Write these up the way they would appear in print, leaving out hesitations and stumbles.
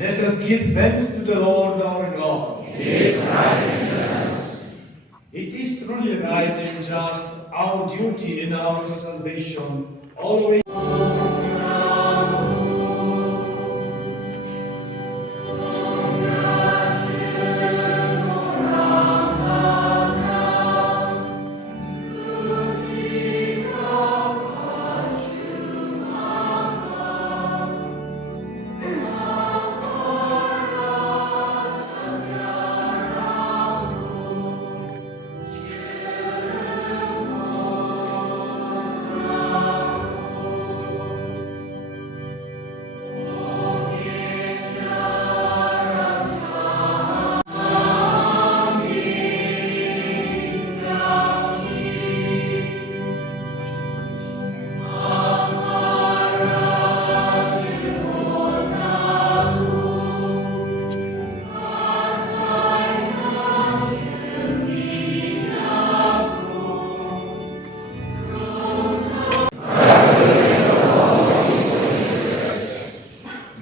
Let us give thanks to the Lord our God. It is truly right and just, our duty and our salvation, always.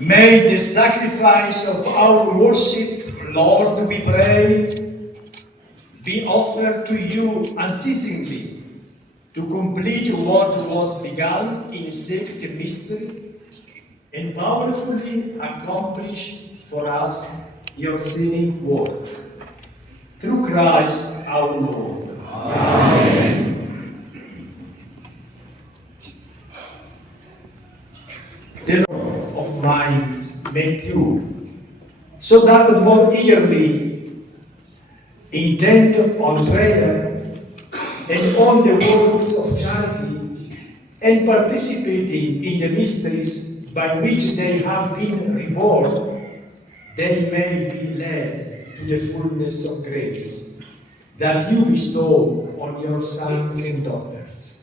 May the sacrifice of our worship, Lord, we pray, be offered to you unceasingly to complete what was begun in sacred mystery and powerfully accomplish for us your saving work. Through Christ our Lord. Amen. The Lord of minds make you, so that more eagerly intent on prayer and on the works of charity and participating in the mysteries by which they have been reborn, they may be led to the fullness of grace that you bestow on your sons and daughters.